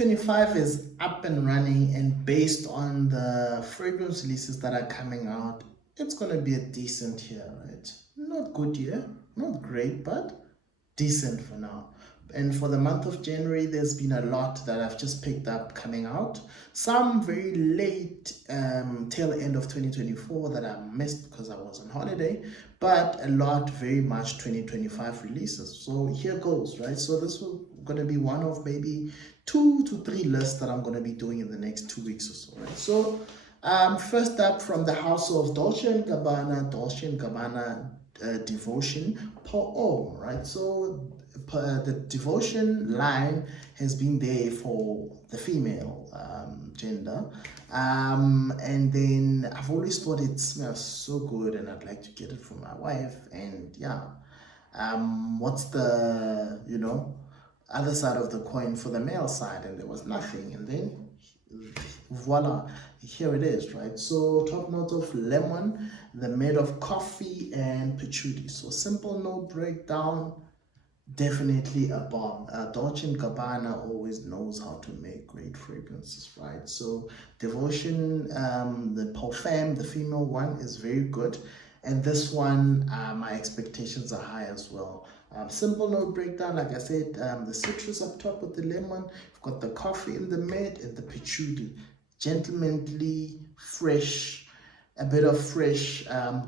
25 is up and running, and based on the fragrance releases that are coming out, it's going to be a decent year, right? Not good year, not great, but decent for now. And for the month of January, there's been a lot that I've just picked up coming out. Some very late, tail end of 2024 that I missed because I was on holiday, but a lot very much 2025 releases. So here goes, right? So this will going to be one of maybe 2 to 3 lists that I'm going to be doing in the next 2 weeks or so, right? So first up from the house of Dolce & Gabbana Devotion Paul, right? So the Devotion line has been there for the female gender, and then I've always thought it smells so good and I'd like to get it for my wife. And yeah, what's the other side of the coin for the male side? And there was nothing, and then voila, here it is, right? So top note of lemon, the made of coffee and patchouli. So simple, no breakdown, definitely a bomb. Dolce & Gabbana always knows how to make great fragrances, right? So Devotion, the Parfum, the female one, is very good. And this one, my expectations are high as well. Simple note breakdown, like I said, the citrus up top with the lemon. We've got the coffee in the mid and the patchouli. Gentlemanly, fresh, a bit of fresh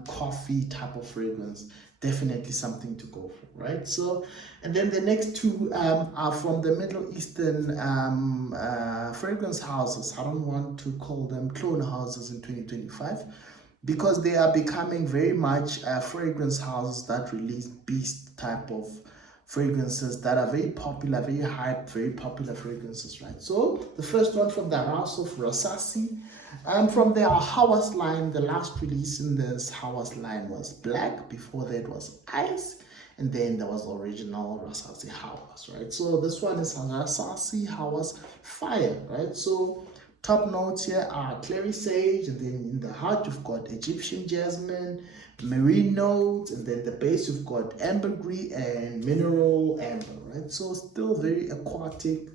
coffee type of fragrance. Definitely something to go for, right? So, and then the next two are from the Middle Eastern fragrance houses. I don't want to call them clone houses in 2025, because they are becoming very much fragrance houses that release beast type of fragrances that are very popular, very hyped, very popular fragrances, right? So the first one from the house of Rasasi, from their Hawas line. The last release in this Hawas line was black. Before that was ice, and then there was the original Rasasi Hawas, right? So this one is Rasasi Hawas Fire, right? So top notes here are clary sage, and then in the heart you've got Egyptian jasmine, marine notes, and then the base you've got ambergris and mineral amber, right? So still very aquatic.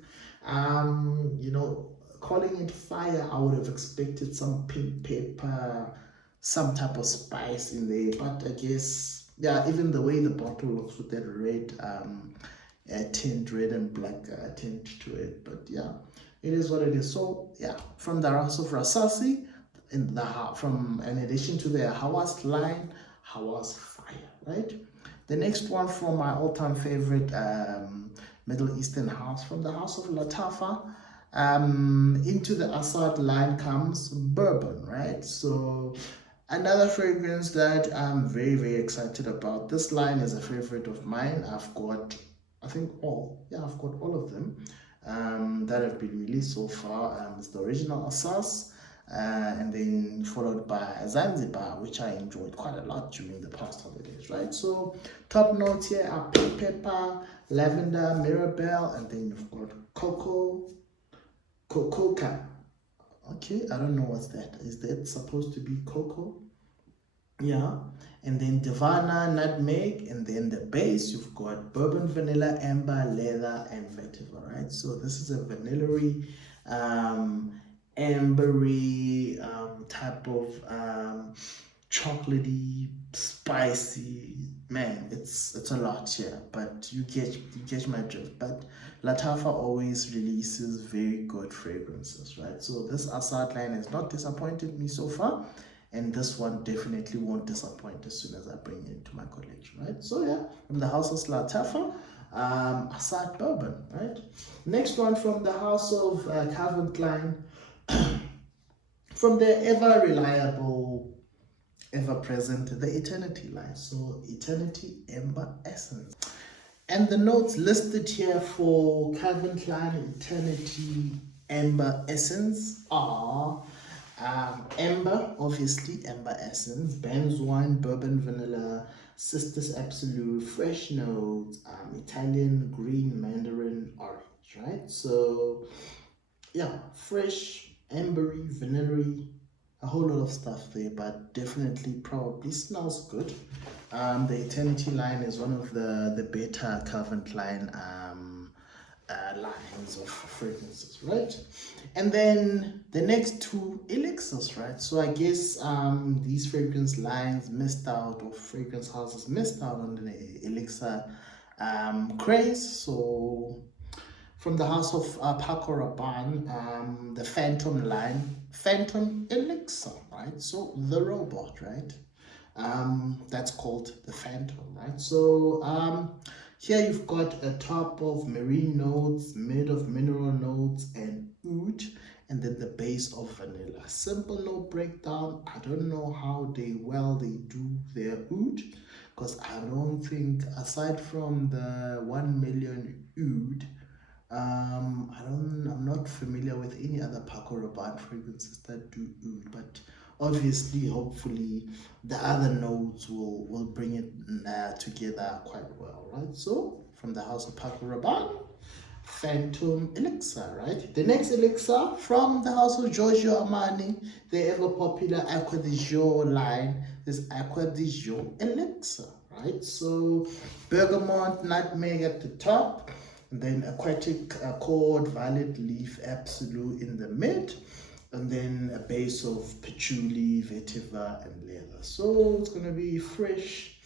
Calling it fire, I would have expected some pink pepper, some type of spice in there, but I guess, yeah, even the way the bottle looks with that red tint, red and black tint to it, but yeah, it is what it is. So yeah, from the house of Rasasi, in addition to the Hawas line, Hawas Fire, right? The next one from my all-time favorite Middle Eastern house, from the house of Lattafa, into the Asad line comes Bourbon, right? So another fragrance that I'm very, very excited about. This line is a favorite of mine. I've got all of them that have been released so far. It's the original Asas, and then followed by Zanzibar, which I enjoyed quite a lot during the past holidays, right? So top notes here are pink pepper, lavender, mirabelle, and then you've got coca. Okay, I don't know what's that. Is that supposed to be cocoa? Yeah. And then Divana, nutmeg, and then the base you've got bourbon, vanilla, amber, leather, and vetiver, right? So this is a vanillary, ambery type of chocolatey, spicy. Man, it's a lot here, but you get my drift. But Lattafa always releases very good fragrances, right? So this Asad line has not disappointed me so far, and this one definitely won't disappoint as soon as I bring it into my collection, right? So yeah, from the house of Lattafa, Asad Bourbon, right? Next one from the house of Calvin Klein, from the ever reliable, ever present, the Eternity line. So Eternity Ember Essence. And the notes listed here for Calvin Klein Eternity Ember Essence are Ember, obviously, Ember Essence, benzoin, bourbon, vanilla, Sisters Absolute, fresh notes, Italian green, mandarin, orange, right? So yeah, fresh, ambery, vanilla, a whole lot of stuff there, but definitely probably smells good. The Eternity line is one of the better Calvin Klein lines of fragrances, right? And then the next two elixirs, right? So I guess these fragrance lines missed out, or fragrance houses missed out on the elixir craze. So from the house of Paco Rabanne, the Phantom line, Phantom Elixir, right? So the robot, right? That's called the Phantom, right? So here you've got a top of marine notes, mid of mineral notes and oud, and then the base of vanilla. Simple note breakdown. I don't know how they do their oud, because I don't think, aside from the 1 million oud, I'm not familiar with any other Paco Rabanne fragrances that do oud, but obviously, hopefully, the other notes will bring it together quite well, right? So, from the house of Paco Rabanne, Phantom Elixir, right? The next elixir from the house of Giorgio Armani, the ever popular Acqua Di Gio line, is Acqua Di Gio Elixir, right? So, bergamot, nutmeg at the top, and then aquatic accord, violet leaf, absolute in the mid, and then a base of patchouli, vetiver, and leather. So it's going to be fresh,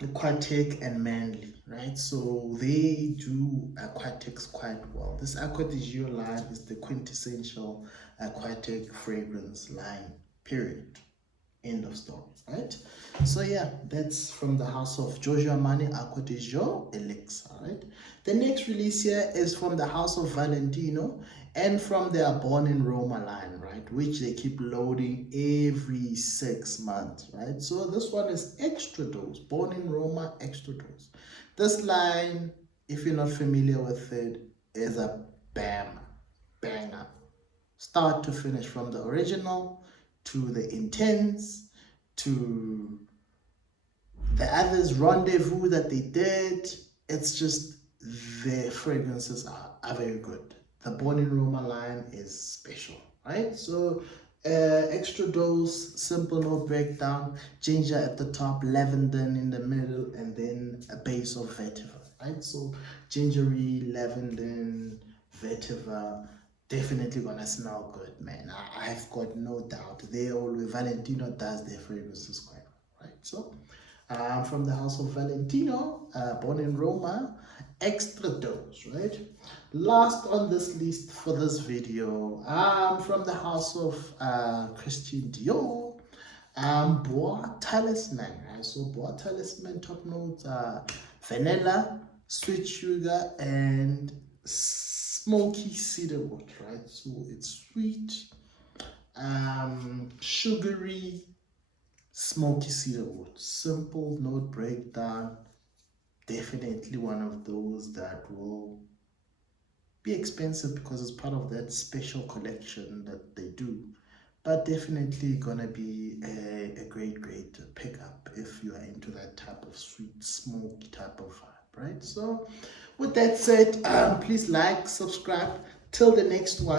aquatic, and manly, right? So they do aquatics quite well. This Acqua Di Gio line is the quintessential aquatic fragrance line, period. End of story, right? So yeah, that's from the house of Giorgio Armani, Acqua Di Gio Elixar, right? The next release here is from the house of Valentino and from their Born in Roma line, right? Which they keep loading every 6 months, right? So this one is Extradose, Born in Roma Extradose. This line, if you're not familiar with it, is a banger. Start to finish, from the original to the intense to the others rendezvous that they did. It's just, the fragrances are very good. The Born in Roma line is special, right? So Extradose, simple note breakdown, ginger at the top, lavender in the middle, and then a base of vetiver, right? So gingery, lavender, vetiver, definitely gonna smell good, man. I've got no doubt. Valentino does their fragrances quite well, right? So from the house of Valentino, Born in Roma, Extradose, right? Last on this list for this video, from the house of Christian Dior, Bois Talisman, right? So Bois Talisman top notes are vanilla, sweet sugar, and smoky cedarwood, right? So it's sweet, sugary, smoky cedarwood. Simple note breakdown. Definitely one of those that will be expensive because it's part of that special collection that they do, but definitely gonna be a great pickup if you are into that type of sweet smoky type of vibe, right? So with that said, please like, subscribe. Till the next one.